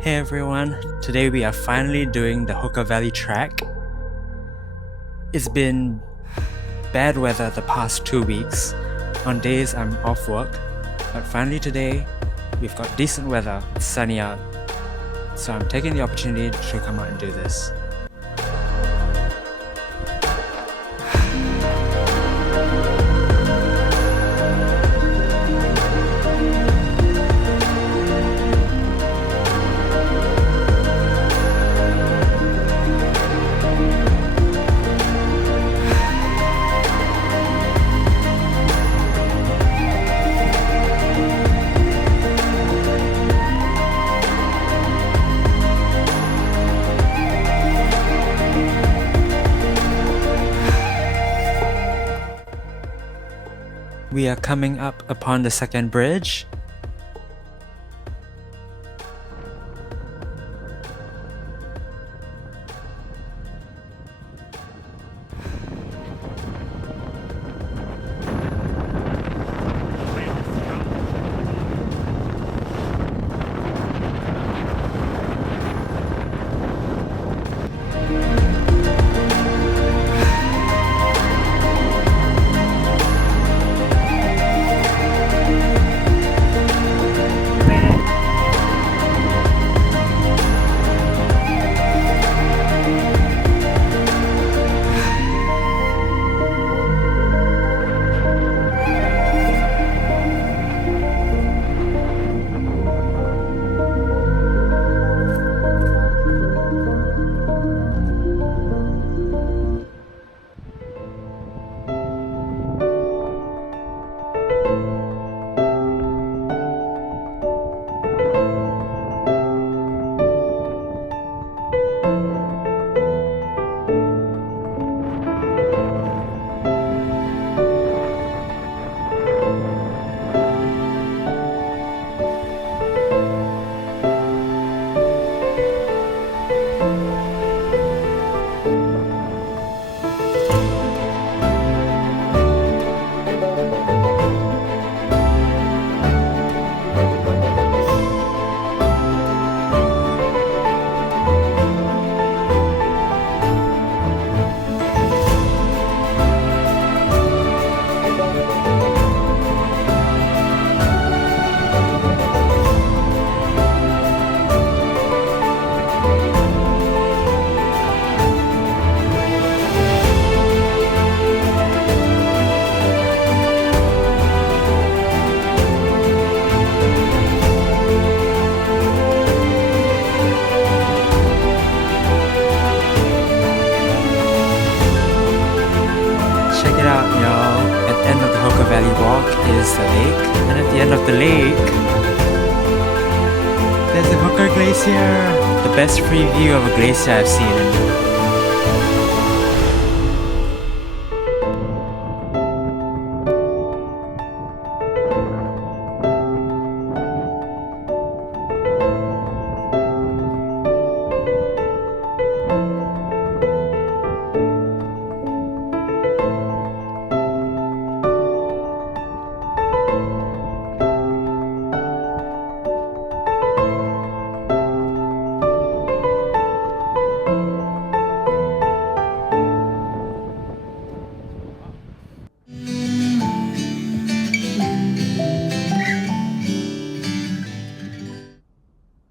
Hey everyone, today we are finally doing the Hooker Valley Trek. It's been bad weather the past 2 weeks. On days I'm off work, but finally today we've got decent weather, it's sunny out. So I'm taking the opportunity to come out and do this. We are coming up upon the second bridge. Check it out, y'all. At the end of the Hooker Valley Walk is the lake, and at the end of the lake, there's the Hooker Glacier. The best free view of a glacier I've seen in